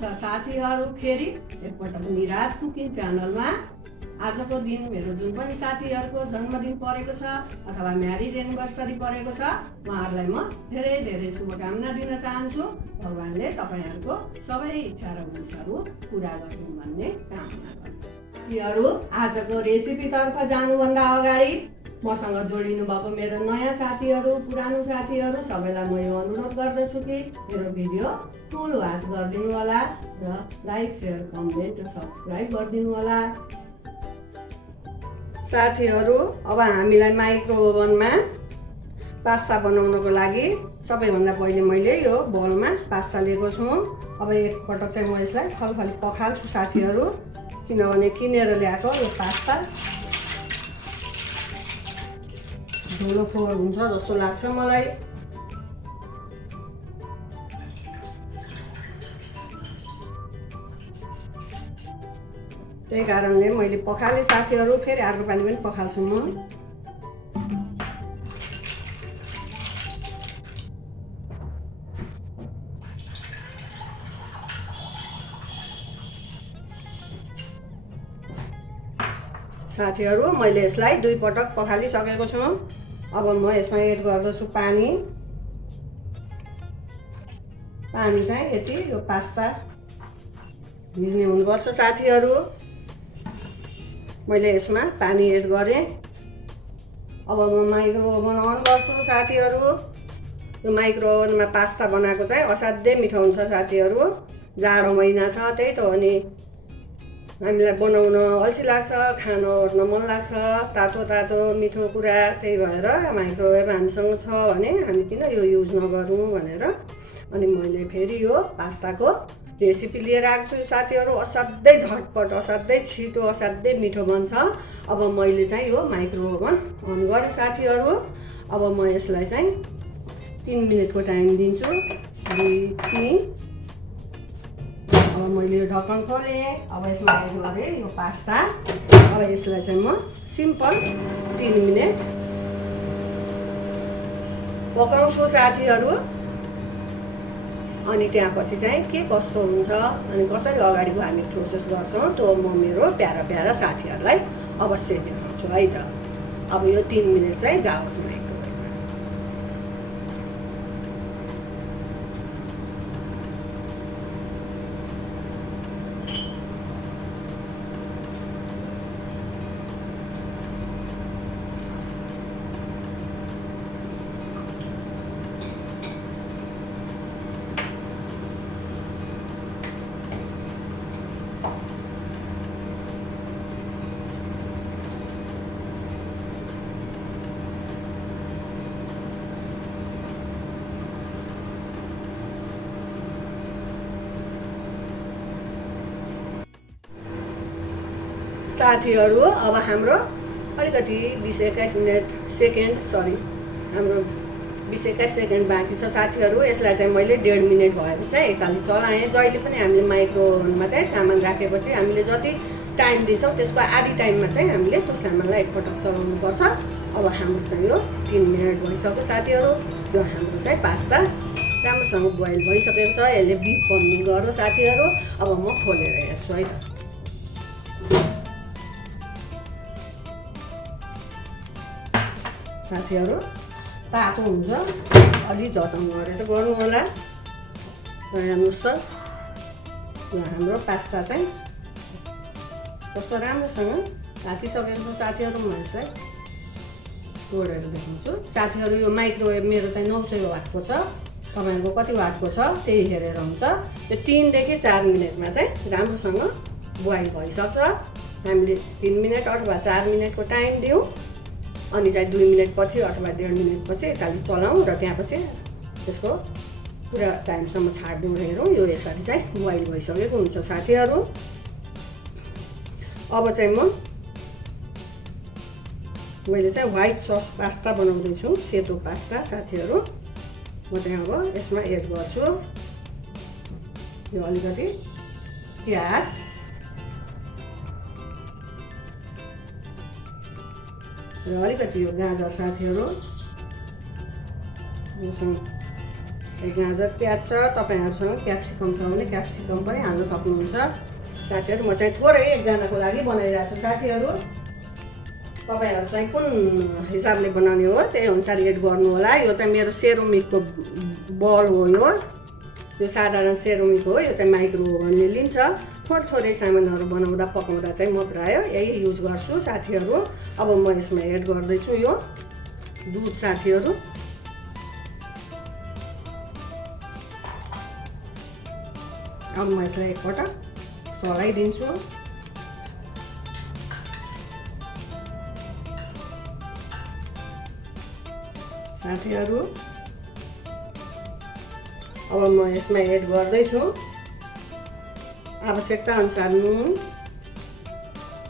छ साथीहरू, फेरि एकपटक मिराज कुकिङ च्यानलमा। आजको दिन मेरो जुन पनि साथीहरूको जन्मदिन परेको छ अथवा म्यारिज एनिभर्सरी परेको छ, उहाँहरूलाई म धेरै धेरै शुभकामना दिन चाहन्छु। भगवानले तपाईँहरूको सबै इच्छा र विषहरू पुरा गरिदिनु भन्ने कामना गर्छु। साथीहरू, आजको रेसिपीतर्फ जानुभन्दा अगाडि मसँग जोडिनु भएको मेरो नयाँ साथीहरू, पुरानो साथीहरू सबैलाई म यो अनुरोध गर्दछु कि मेरो भिडियो फुल वाच गरिदिनु होला र लाइक, सेयर, कमेन्ट र सब्सक्राइब गरिदिनु होला। साथीहरू, अब हामीलाई माइक्रो ओभनमा पास्ता बनाउनको लागि सबैभन्दा पहिले मैले यो बोलमा पास्ता लिएको छु। अब एकपटक चाहिँ म यसलाई खलखली पखाल्छु साथीहरू, किनभने किनेर ल्याएको यो पास्ता धुलो फोहोर हुन्छ जस्तो लाग्छ मलाई। त्यही कारणले मैले पखाले साथीहरू, फेरि अर्को पालि पनि पखाल्छु म। साथीहरू, मैले यसलाई 2 पटक पखालिसकेको छु। अब म यसमा एड गर्दछु पानी। पानी चाहिँ यति यो पास्ता भिज्ने हुनुपर्छ साथीहरू। मैले यसमा पानी एड गरेँ। अब म माइक्रो ओभन अन गर्छु साथीहरू। यो माइक्रो ओभनमा पास्ता बनाएको चाहिँ असाध्यै मिठो हुन्छ साथीहरू। जाडो महिना छ, त्यही त हो नि, हामीलाई बनाउन अल्छी लाग्छ, खान ओर्न मन लाग्छ, तातो तातो मिठो कुरा। त्यही भएर माइक्रोवेभ हामीसँग छ भने हामी किन यो युज नगरौँ भनेर अनि मैले फेरि यो पास्ताको रेसिपी लिएर आएको छु साथीहरू। असाध्यै झटपट, असाध्यै छिटो, असाध्यै मिठो बन्छ। अब मैले चाहिँ यो माइक्रो ओभन अन गरेँ साथीहरू। अब म यसलाई चाहिँ 3 मिनटको टाइम दिन्छु। 2, 3। अब मैले यो ढक्कन खोलेँ। अब यसमा एड गरेँ यो पास्ता। अब यसलाई चाहिँ म सिम्पल 3 मिनट पकाउँछु साथीहरू। अनि त्यसपछि चाहिँ के कस्तो हुन्छ अनि कसरी अगाडिको हामी प्रोसेस गर्छौँ त्यो म मेरो प्यारा प्यारा साथीहरूलाई अवश्य देखाउँछु है त। अब यो 3 मिनट चाहिँ जाओस् माइक्रोवेभमा। साथीहरू, अब हाम्रो अलिकति 20-21 सेकेन्ड बाँकी छ साथीहरू। यसलाई चाहिँ मैले 1.5 मिनट भएपछि चाहिँ एकतालि चलाएँ। जहिले पनि हामीले माइक्रो ओभनमा चाहिँ सामान राखेपछि हामीले जति टाइम दिन्छौँ त्यसको आधी टाइममा चाहिँ हामीले त्यो सामानलाई एकपटक चलाउनुपर्छ। अब हाम्रो चाहिँ यो 3 मिनट भइसक्यो साथीहरू। यो हाम्रो चाहिँ पास्ता राम्रोसँग बोइल भइसकेको छ। यसले बिफ बन्ने गर्यो साथीहरू। अब म खोलेर हेर्छु है त। साथीहरू, तातो हुन्छ, अलि जतन गरेर गर्नु होला। हेर्नुहोस् त, यो हाम्रो पास्ता चाहिँ कस्तो राम्रोसँग पाकिसकेको छ साथीहरू। म यसलाई तोडेर देखाउँछु साथीहरू। यो माइक्रोवेभ मेरो चाहिँ 900 वाटको छ, तपाईँहरूको कति वाटको छ त्यही हेरेर हुन्छ। यो 3 देखि 4 मिनटमा चाहिँ राम्रोसँग बोइल भइसक्छ। हामीले 3 मिनट अथवा 4 मिनटको टाइम दिउँ अनि चाहिँ 2 मिनट पछि अथवा 1.5 मिनट पछि एकतालि चलाउँ र त्यसपछि त्यसको पुरा टाइमसम्म छाड्दिउँ र हेरौँ। यो यसरी चाहिँ बोइल भइसकेको हुन्छ साथीहरू। अब चाहिँ मैले चाहिँ व्हाइट सस पास्ता बनाउँदैछु, सेतो पास्ता साथीहरू। म चाहिँ अब यसमा एड गर्छु यो अलिकति प्याज, र अलिकति यो गाजर साथीहरू। एक गाजर प्याज छ। तपाईँहरूसँग क्याप्सिकम छ भने क्याप्सिकम पनि हाल्न सक्नुहुन्छ साथीहरू। म चाहिँ थोरै एकजनाको लागि बनाइरहेको छु साथीहरू। तपाईँहरू चाहिँ कुन हिसाबले बनाउने हो त्यही अनुसार एड गर्नु होला। यो चाहिँ मेरो सेरोमिकको बल हो। यो साधारण सेरोमिक हो। यो चाहिँ माइक्रो ओभनले लिन्छ। थोरै सामानहरू बनाउँदा पकाउँदा चाहिँ म प्रायः यही युज गर्छु साथीहरू। अब म यसमा एड गर्दैछु यो दुध साथीहरू। अब म यसलाई एकपटक चलाइदिन्छु। साथीहरू अब म यसमा एड गर्दैछु आवश्यकता अनुसार नुन।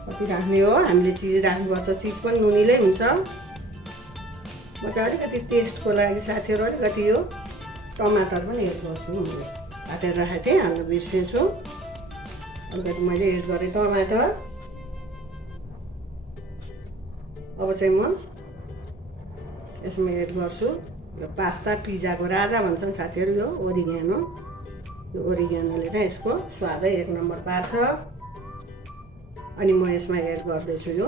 कति राख्ने हो, हामीले चिज राख्नुपर्छ, चिज पनि नुनिलै हुन्छ। म चाहिँ अलिकति टेस्टको लागि साथीहरू अलिकति यो टमाटर पनि एड गर्छु। मैले काटेर राखेको थिएँ, हाल्न बिर्सेछु। अलिकति मैले एड गरेँ टमाटर। अब चाहिँ म यसमा एड गर्छु यो पास्ता पिज्जाको राजा भन्छन् साथीहरू यो ओरिगानो। यो ओरिगानोले चाहिँ यसको स्वादै एक नम्बर पार्छ। अनि म यसमा एड गर्दैछु यो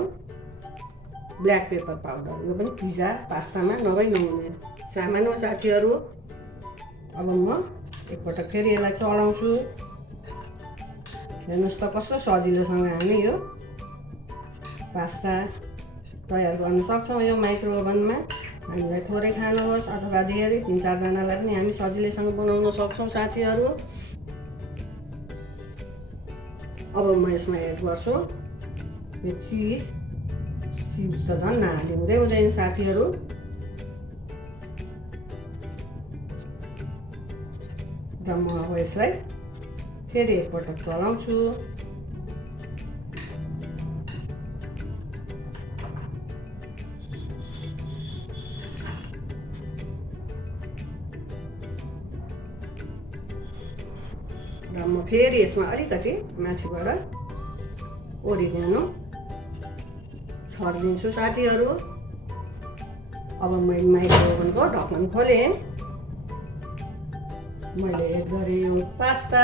ब्ल्याक पेपर पाउडर। यो पनि पिज्जा पास्तामा नभई नहुने सामान हो साथीहरू। अब म एकपटक फेरि यसलाई चलाउँछु। हेर्नुहोस् त कस्तो सजिलोसँग हामी यो पास्ता तयार गर्न सक्छौँ यो माइक्रो ओभनमा। हामीलाई थोरै खानुहोस् अथवा धेरै 3-4 जनालाई पनि हामी सजिलैसँग बनाउन सक्छौँ साथीहरू। अब म यसमा एड गर्छु यो चिज त झन् नहाले हुँदैन साथीहरू। र म अब यसलाई फेरि एकपटक चलाउँछु। र म फेरि यसमा अलिकति माथिबाट ओरिगानो छर्दिन्छु साथीहरू। अब मैले माइक्रो ओभनको ढक्कन खोलेँ। मैले एड गरेँ यो पास्ता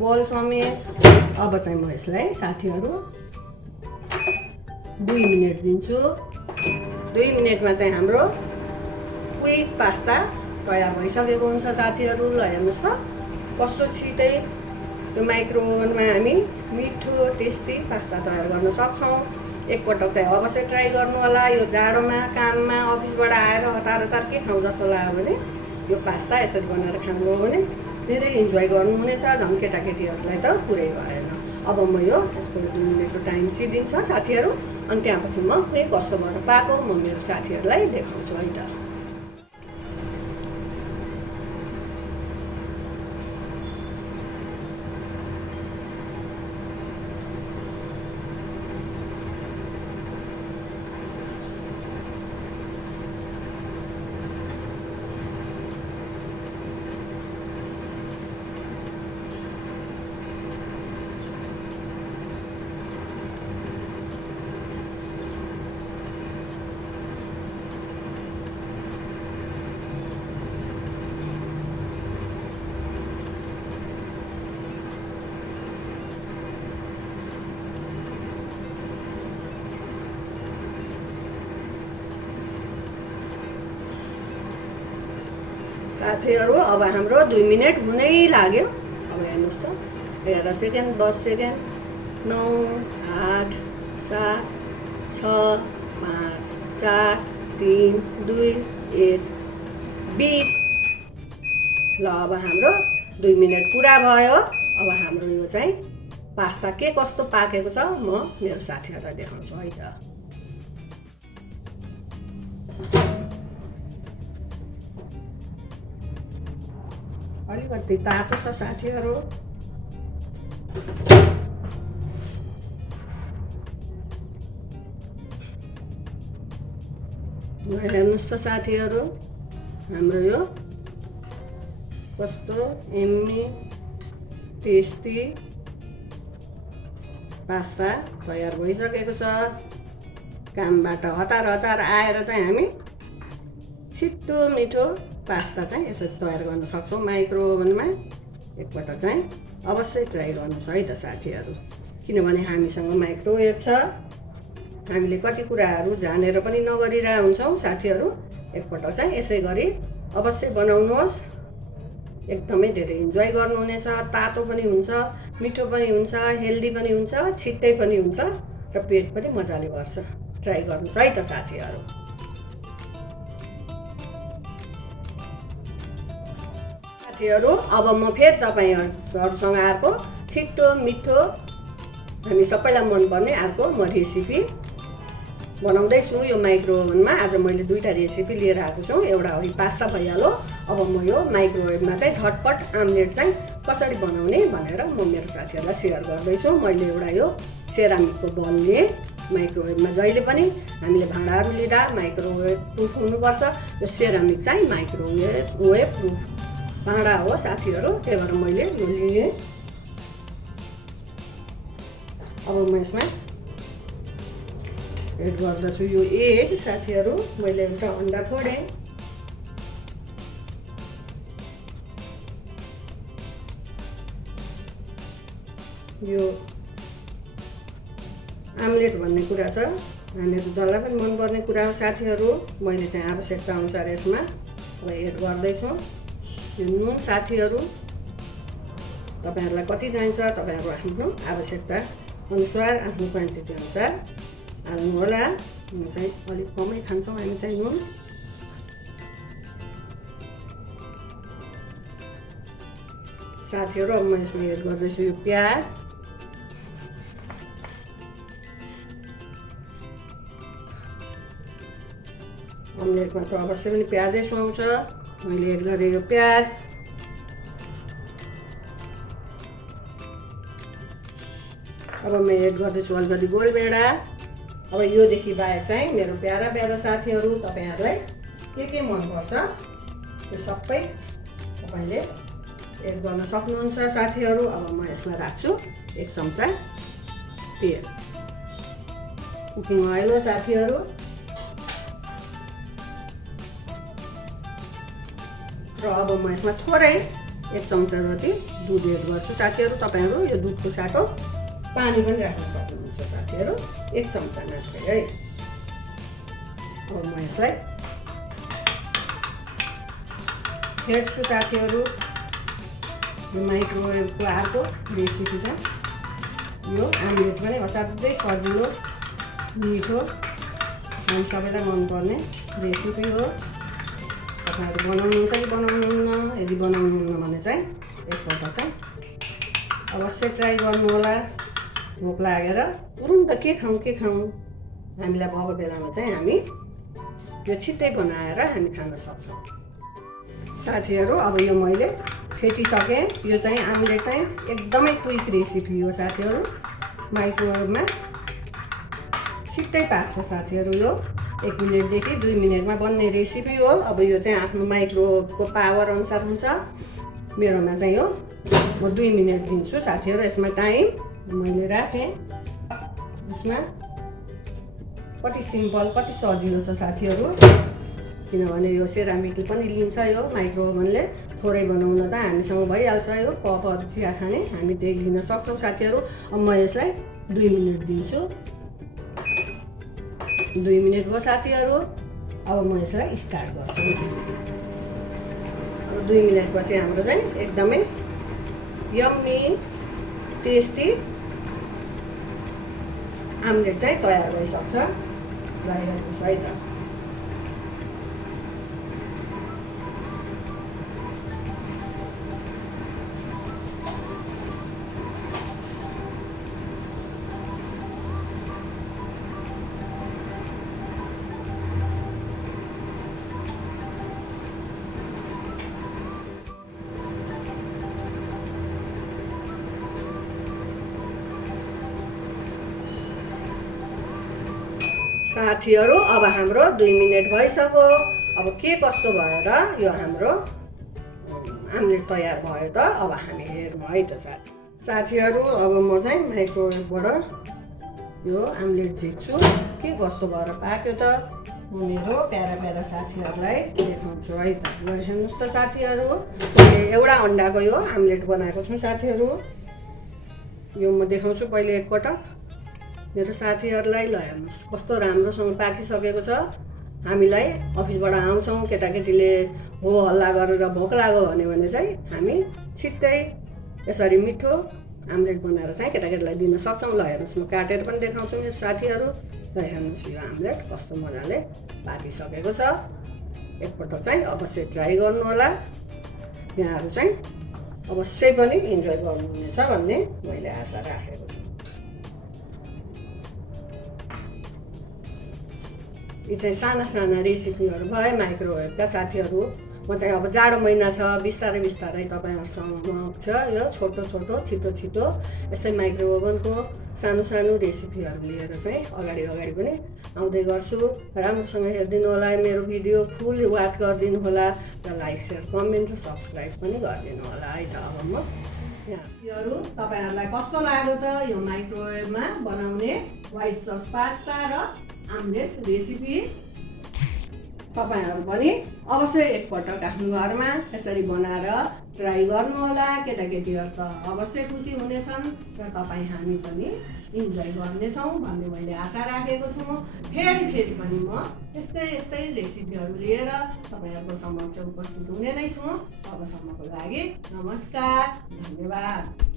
बल समेत। अब चाहिँ म यसलाई साथीहरू 2 मिनट दिन्छु। 2 मिनटमा चाहिँ हाम्रो क्विक पास्ता तयार भइसकेको हुन्छ साथीहरू। ल हेर्नुहोस् त कस्तो छिटै यो माइक्रो ओभनमा हामी मिठो टेस्टी पास्ता तयार गर्न सक्छौँ। एकपटक चाहिँ अवश्य ट्राई गर्नु होला। यो जाडोमा काममा अफिसबाट आएर हतार के खाउँ जस्तो लाग्यो भने यो पास्ता यसरी बनाएर खानुभयो भने धेरै इन्जोय गर्नुहुनेछ। झन् केटाकेटीहरूलाई त पुरै भएन। अब म यो यसको 2 मिनटको टाइम सिदिन्छ साथीहरू। अनि त्यसपछि म के कस्तो भएर पाएको म मेरो साथीहरूलाई देखाउँछु है त। साथीहरू अब हाम्रो 2 मिनट हुनै लाग्यो। अब हेर्नुहोस् त 11 सेकेन्ड 10 सेकेन्ड 9 8 7 6 5 4 3 2 1 बिप। ल अब हाम्रो 2 मिनट पुरा भयो। अब हाम्रो यो चाहिँ पास्ता के कस्तो पाकेको छ म मेरो साथीहरूलाई देखाउँछु है त। अलिकति तातो छ साथीहरू। हेर्नुहोस् त साथीहरू हाम्रो यो कस्तो यम्मी टेस्टी पास्ता तयार भइसकेको छ। कामबाट हतार आएर चाहिँ हामी छिट्टो मिठो पास्ता चाहिँ यसरी तयार गर्न सक्छौँ माइक्रो ओभनमा। एकपटक चाहिँ अवश्य ट्राई गर्नुहोस् है त साथीहरू, किनभने हामीसँग माइक्रोवेभ छ। हामीले कति कुराहरू जानेर पनि नगरिरहेका हुन्छौँ साथीहरू। एकपटक चाहिँ यसै गरी अवश्य बनाउनुहोस्, एकदमै धेरै इन्जोय गर्नुहुनेछ। तातो पनि हुन्छ, मिठो पनि हुन्छ, हेल्दी पनि हुन्छ, छिट्टै पनि हुन्छ र पेट पनि मजाले भर्छ। ट्राई गर्नुहोस् है त साथीहरू। साथीहरू अब म फेरि तपाईँहरूसँग अर्को छिटो मिठो हामी सबैलाई मनपर्ने अर्को म रेसिपी बनाउँदैछु यो माइक्रो ओभनमा। आज मैले दुईवटा रेसिपी लिएर आएको छु। एउटा अघि पास्ता भइहाल्यो, अब म यो माइक्रोवेभमा चाहिँ झटपट आम्लेट चाहिँ कसरी बनाउने भनेर म मेरो साथीहरूलाई सेयर गर्दैछु। मैले एउटा यो सेरामिकको बल लिएँ। माइक्रोवेभमा जहिले पनि हामीले भाँडाहरू लिँदा माइक्रोवेभ प्रुफ हुनुपर्छ। यो सेरामिक चाहिँ माइक्रोवेभ प्रुफ भाँडा हो साथीहरू, त्यही भएर मैले यो लिएँ। अब म यसमा एड गर्दछु यो एग साथीहरू। मैले एउटा अन्डा फोडेँ। यो आम्लेट भन्ने कुरा त हामीहरू जसलाई पनि मनपर्ने कुरा हो साथीहरू। मैले चाहिँ आवश्यकता अनुसार यसमा अब एड गर्दैछु यो नुन साथीहरू। तपाईँहरूलाई कति चाहिन्छ तपाईँहरू आफ्नो आवश्यकता अनुसार आफ्नो क्वान्टिटी अनुसार हाल्नु होला। म चाहिँ अलिक कमै खान्छौँ हामी चाहिँ नुन। साथीहरू अब म यसमा एड गर्दैछु यो प्याज। अम्लेटमा त अवश्य पनि प्याजै सुहाउँछ। मैले एड गरेँ यो प्याज। अब म एड गर्दैछु अलिकति गोलभेडा। अब योदेखि बाहेक चाहिँ मेरो प्यारा प्यारा साथीहरू तपाईँहरूलाई के मनपर्छ त्यो सबै तपाईँले एड गर्न सक्नुहुन्छ साथीहरू। अब म यसमा राख्छु 1 चम्चा तेल, कुकिङ ओइल हो साथीहरू। र अब म यसमा थोरै 1 चम्चा जति दुध एड गर्छु साथीहरू। तपाईँहरू यो दुधको साटो पानी पनि राख्न सक्नुहुन्छ साथीहरू, 1 चम्चा मात्रै है। अब म यसलाई फेर्छु साथीहरू। यो माइक्रोवेभको अर्को रेसिपी छ। यो आम्लेट पनि असाध्यै सजिलो मिठो हामी सबैलाई मनपर्ने रेसिपी हो। तपाईँहरू बनाउनुहुन्छ कि बनाउनुहुन्न? यदि बनाउनुहुन्न भने चाहिँ एकपल्ट चाहिँ अवश्य ट्राई गर्नु होला। भोक लागेर तुरुन्त के खाउँ हामीलाई भएको बेलामा चाहिँ हामी यो छिट्टै बनाएर हामी खान सक्छौँ साथीहरू। अब यो मैले फेटिसकेँ। यो चाहिँ आम्लेट चाहिँ एकदमै क्विक रेसिपी हो साथीहरू। माइक्रोवेभमा छिट्टै पाक्छ साथीहरू। यो 1 मिनटदेखि 2 मिनटमा बन्ने रेसिपी हो। अब यो चाहिँ आफ्नो माइक्रोवेभको पावर अनुसार हुन्छ। मेरोमा चाहिँ यो म 2 मिनट दिन्छु साथीहरू। यसमा टाइम मैले राखेँ। यसमा कति सिम्पल कति सजिलो छ साथीहरू, किनभने यो सेरामिकले पनि लिन्छ। यो माइक्रो ओभनले थोरै बनाउन त हामीसँग भइहाल्छ। यो कपहरू चिया खाने हामी त्यही लिन सक्छौँ साथीहरू। अब म यसलाई 2 मिनट दिन्छु। 2 मिनट भयो साथीहरू। अब म यसलाई स्टार्ट गर्छु। 2 मिनटपछि हाम्रो चाहिँ एकदमै यम्मी टेस्टी आम्लेट चाहिँ तयार भइसक्छ। लगाइरहेको छु है त। साथीहरू अब हाम्रो 2 मिनट भइसक्यो। अब के कस्तो भएर यो हाम्रो आम्लेट तयार भयो त अब हामी हेरौँ है त साथीहरू। अब म चाहिँ माइक्रोवेभबाट यो आम्लेट झिक्छु। के कस्तो भएर पाक्यो त म मेरो प्यारा प्यारा साथीहरूलाई देखाउँछु है त। ल हेर्नुहोस् त साथीहरू, एउटा अन्डाको यो आम्लेट बनाएको छु साथीहरू। यो म देखाउँछु पहिले एकपटक मेरो साथीहरूलाई। ल हेर्नुहोस् कस्तो राम्रोसँग पाकिसकेको छ। हामीलाई अफिसबाट आउँछौँ, केटाकेटीले हो हल्ला गरेर भोक लाग्यो भने चाहिँ हामी छिट्टै यसरी मिठो आम्लेट बनाएर चाहिँ केटाकेटीलाई दिन सक्छौँ। ल हेर्नुहोस् म काटेर पनि देखाउँछु मेरो साथीहरू। ल हेर्नुहोस् यो आम्लेट कस्तो मजाले पाकिसकेको छ। एकपटक चाहिँ अवश्य ट्राई गर्नु होला। यहाँहरू चाहिँ अवश्य पनि इन्जोय गर्नुहुनेछ भन्ने मैले आशा राखेको छु। यी चाहिँ साना साना रेसिपीहरू भए माइक्रोवेभका साथीहरू। म चाहिँ अब जाडो महिना छ, बिस्तारै बिस्तारै तपाईँहरूसँग छ यो छोटो छोटो छिटो छिटो यस्तै माइक्रोवेभको सानो सानो रेसिपीहरू लिएर चाहिँ अगाडि पनि आउँदै गर्छु। राम्रोसँग हेरिदिनु होला मेरो भिडियो, फुल वाच गरिदिनु होला र लाइक सेयर कमेन्ट र सब्सक्राइब पनि गरिदिनु होला है त। अब म यहाँहरू तपाईँहरूलाई कस्तो लाग्यो त यो माइक्रोवेभमा बनाउने व्हाइट सस पास्ता र आम्लेट रेसिपी। तपाईँहरू पनि अवश्य एकपटक आफ्नो घरमा यसरी बनाएर ट्राई गर्नुहोला। केटाकेटीहरू त अवश्य खुसी हुनेछन् र तपाईँ हामी पनि इन्जोय गर्नेछौँ भन्ने मैले आशा राखेको छु। फेरि पनि म यस्तै रेसिपीहरू लिएर तपाईँहरूको समक्ष उपस्थित हुने नै छु। तबसम्मको लागि नमस्कार, धन्यवाद।